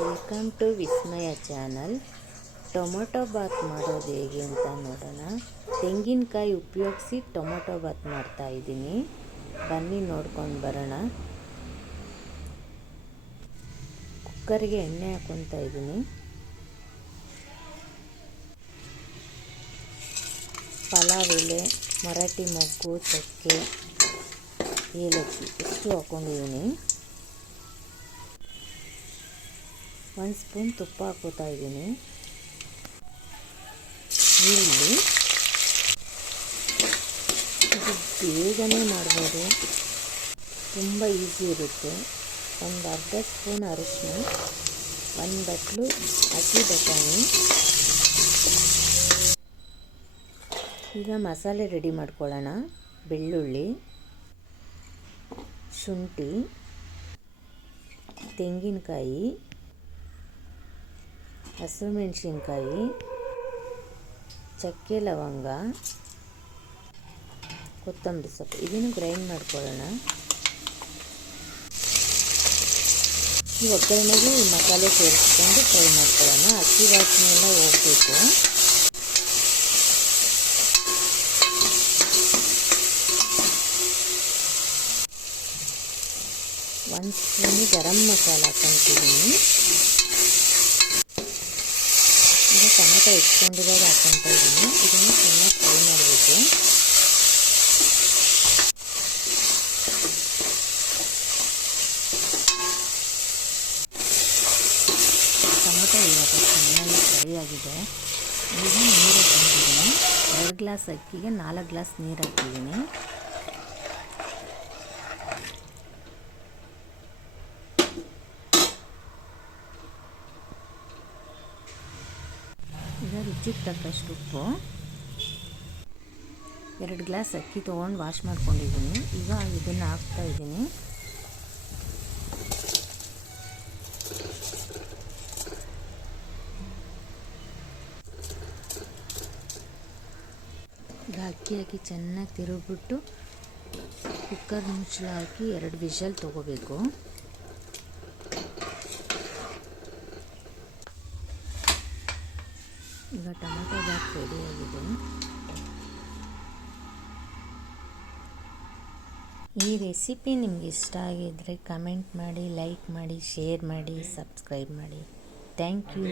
Welcome to Vismaya channel tomato bath ಮಾಡೋದು ಹೇಗೆ ಅಂತ ನೋಡೋಣ. ತೆಂಗಿನಕಾಯಿ ಉಪಯೋಗಿಸಿ ಟೊಮೊಟೊ ಬಾತ್ ಮಾಡ್ತಾ ಇದ್ದೀನಿ. ಬನ್ನಿ ನೋಡ್ಕೊಂಡು ಬರೋಣ. ಕುಕ್ಕರ್ಗೆ ಎಣ್ಣೆ ಹಾಕೊತಾ ಇದ್ದೀನಿ. ಪಲಾವ್ ಎಲೆ, ಮರಾಠಿ ಮೊಗ್ಗು, ಚಕ್ಕೆ, ಏಲಕ್ಕಿ, ಇಷ್ಟು ಹಾಕ್ಕೊಂಡಿದ್ದೀನಿ ಒಂದು ಸ್ಪೂನ್ ತುಪ್ಪ ಹಾಕೋತಾ ಇದ್ದೀನಿ ಈರುಳ್ಳಿ ಇದು ಬೇಗನೆ ಮಾಡ್ಬೋದು. ತುಂಬ ಈಸಿ ಇರುತ್ತೆ. ಒಂದು ಅರ್ಧ ಸ್ಪೂನ್ ಅರಿಶಿನ ಒಂದು ಬಟ್ಲು ಹಸಿ ಬಟಾಣಿ. ಈಗ ಮಸಾಲೆ ರೆಡಿ ಮಾಡ್ಕೊಳ್ಳೋಣ. ಬೆಳ್ಳುಳ್ಳಿ, ಶುಂಠಿ, ತೆಂಗಿನಕಾಯಿ ಹಸಿರುಮೆಣಸಿನ್ಕಾಯಿ ಚಕ್ಕೆ ಲವಂಗ ಕೊತ್ತಂಬರಿ ಸೊಪ್ಪು ಇದನ್ನು ಗ್ರೈಂಡ್ ಮಾಡ್ಕೊಳ್ಳೋಣ ಈ ಒಗ್ಗರಣೆಗೆ ಈ ಮಸಾಲೆ ಸೇರಿಸ್ಕೊಂಡು ಫ್ರೈ ಮಾಡ್ಕೊಳ್ಳೋಣ ಅಕ್ಕಿ ವಾಸನೆ ಎಲ್ಲ ಹೋಗಬೇಕು ಒಂದು ಸ್ಪೂನು ಗರಂ ಮಸಾಲ ಹಾಕ್ಕೊಂತಿದ್ದೀನಿ ಈಗ ಟೊಮೆಟೊ ಇಟ್ಕೊಂಡಿರೋದು ಹಾಕ್ಕೊತಾ ಇದ್ದೀನಿ ಇದನ್ನು ಚೆನ್ನಾಗಿ ಫ್ರೈ ಮಾಡಬೇಕು ಟೊಮೆಟೊ ಇವಾಗ ಚೆನ್ನಾಗಿ ಫ್ರೈ ಆಗಿದೆ. ಈಗ ನೀರು ಹಾಕ್ಕೊಂಡಿದ್ದೀನಿ ಎರಡು ಗ್ಲಾಸ್ ಅಕ್ಕಿಗೆ ನಾಲ್ಕು ಗ್ಲಾಸ್ ನೀರು ಹಾಕಿದ್ದೀನಿ ಈಗ ರುಚಿಗೆ ತಕ್ಕಷ್ಟು ಉಪ್ಪು. ಎರಡು ಗ್ಲಾಸ್ ಅಕ್ಕಿ ತೊಗೊಂಡು ವಾಶ್ ಮಾಡ್ಕೊಂಡಿದ್ದೀನಿ. ಈಗ ಇದನ್ನು ಹಾಕ್ತಾ ಇದ್ದೀನಿ. ಅಕ್ಕಿ ಹಾಕಿ ಚೆನ್ನಾಗಿ ತಿರುಗಿಬಿಟ್ಟು ಕುಕ್ಕರ್ ಮುಚ್ಚಳ ಹಾಕಿ ಎರಡು ವಿಷಲ್ ತೊಗೋಬೇಕು. ಈಗ ಟೊಮೆಟೊ ಬಾತ್ ರೆಡಿಯಾಗಿದೆ ಈ ರೆಸಿಪಿ ನಿಮ್ಗೆ ಇಷ್ಟ ಆಗಿದ್ದರೆ ಕಮೆಂಟ್ ಮಾಡಿ ಲೈಕ್ ಮಾಡಿ ಶೇರ್ ಮಾಡಿ ಸಬ್ಸ್ಕ್ರೈಬ್ ಮಾಡಿ. Thank you